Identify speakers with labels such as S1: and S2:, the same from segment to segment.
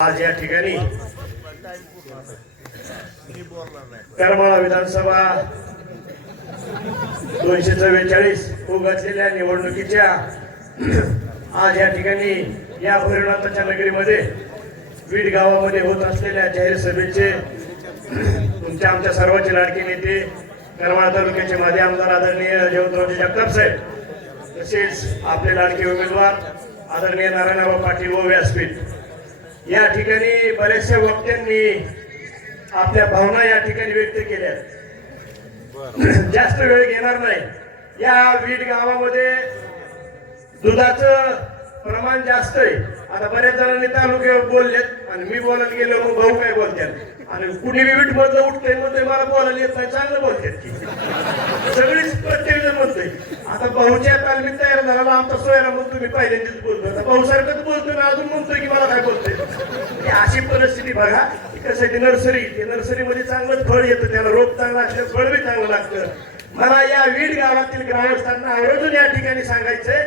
S1: आज या ठिकाणी करमाळा विधानसभा दोनशे चव्वेचाळीस उगाचलेल्या निवडणुकीच्या आज या ठिकाणी या भैरवनाथाच्या नगरीमध्ये बीड गावामध्ये होत असलेल्या जाहीर सभेचे तुमच्या आमच्या सर्वांचे लाडके नेते करमाळा तालुक्याचे माजी आमदार आदरणीय जयवंतरावजी जगताप साहेब तसेच आपले लाडके उमेदवार आदरणीय नारायणराव पाटील व व्यासपीठ. या ठिकाणी बऱ्याचशा वक्त्यांनी आपल्या भावना या ठिकाणी व्यक्त केल्या. जास्त वेळ घेणार नाही. या वीट गावामध्ये दुधाचं प्रमाण जास्त आहे. आता बऱ्याच जणांनी तालुक्यावर बोललेत आणि मी बोलायला गेलो मग भाऊ काय बोलतात? आणि कुणी बी वीट मधलं उठतंय म्हणतोय मला बोलायला येत नाही. चांगलं बोलतात की सगळीच प्रत्येक जण म्हणतोय आता भाऊच्या तालमीत झाला आमचा सोयरा म्हणतो मी पहिल्यांदाच बोलतो भाऊसारखंच बोलतो ना अजून म्हणतोय की मला काय बोलतोय? अशी परिस्थिती बघा. त्यासाठी कसं आहे, नर्सरी ते नर्सरीमध्ये चांगलंच फळ येतं त्याला रोप चांगला असलं फळ बी चांगलं लागतं. मला या वीड गावातील ग्रामस्थांना आवर्जून या ठिकाणी सांगायचंय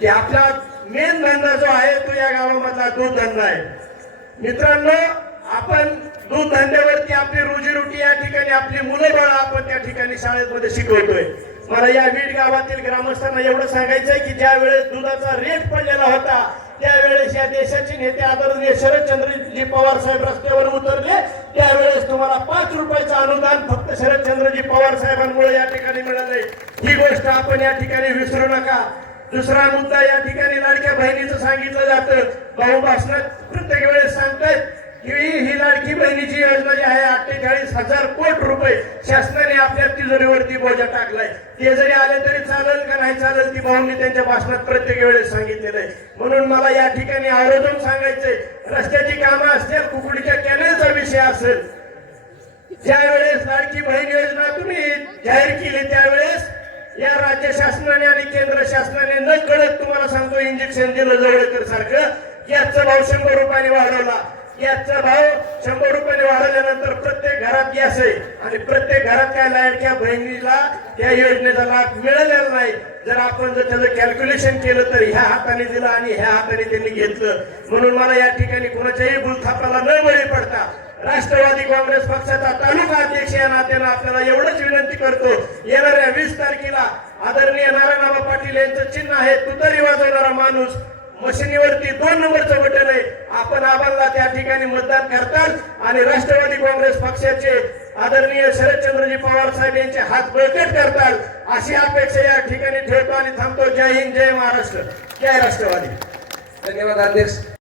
S1: की आपला मेन धंदा जो आहे तो या गावामधला दूध धंदा आहे. मित्रांनो आपण दूध धंद्यावरती आपली रोजीरोटी या ठिकाणी आपली मुलं बाळ आपण त्या ठिकाणी शाळेमध्ये शिकवतोय. मला या वीड गावातील ग्रामस्थांना एवढं सांगायचंय की ज्या वेळेस दुधाचा रेट पडलेला होता त्यावेळेस या देशाचे नेते आदरणीय शरदचंद्रजी पवार साहेब रस्त्यावर उतरले त्यावेळेस तुम्हाला पाच रुपयाचं अनुदान फक्त शरदचंद्रजी पवार साहेबांमुळे या ठिकाणी मिळालंय. ही गोष्ट आपण या ठिकाणी विसरू नका. दुसरा मुद्दा या ठिकाणी लाडक्या बहिणीचं सांगितलं जातं. भाऊ भाषणात प्रत्येक वेळेस सांगतायत की ही लाडकी बहिणीची योजना जी आहे अठ्ठेचाळीस हजार कोटी रुपये शासनाने आपल्या तिजोरीवरती बोजा टाकलाय. ते जरी आले तरी चालेल का नाही चालेल ती भाऊंनी त्यांच्या भाषणात प्रत्येक वेळेस सांगितलेलं आहे. म्हणून मला या ठिकाणी आवर्जून सांगायचंय रस्त्याची कामं असतील कुकडीच्या कॅनेलचा विषय असेल ज्यावेळेस लाडकी बहीण योजना तुम्ही जाहीर केली त्यावेळेस या राज्य शासनाने आणि केंद्र शासनाने न कळत तुम्हाला सांगतो इंजेक्शन दिलं जवळकर सारखं याचा भाव शंभर रुपयाने वाढवला. गॅसचा भाव शंभर रुपयाने वाढवल्यानंतर प्रत्येक घरात गॅस आहे. आणि प्रत्येक घरात काय लाडक्या बहिणीला त्या योजनेचा लाभ मिळालेला नाही. जर आपण जर त्याचं कॅल्क्युलेशन केलं तर ह्या हाताने दिलं आणि ह्या हाताने त्यांनी घेतलं. म्हणून मला या ठिकाणी कोणाच्याही बुलथापाला न बळी पडता राष्ट्रवादी काँग्रेस पक्षाचा तालुका अध्यक्ष या नात्यानं आपल्याला एवढंच विनंती करतो. येणाऱ्या वीस तारखेला आदरणीय नारायणराव पाटील यांचं चिन्ह आहे. तुतारी वाजवणारा माणूस मशिनीवरती दोन नंबरचं बटन आहे. आपण आबांना त्या ठिकाणी मतदान करतात आणि राष्ट्रवादी काँग्रेस पक्षाचे आदरणीय शरदचंद्रजी पवार साहेब यांचे हात बळकट करतात अशी अपेक्षा या ठिकाणी ठेवतो आणि थांबतो. जय हिंद जय महाराष्ट्र. जय राष्ट्रवादी.
S2: धन्यवाद अध्यक्ष.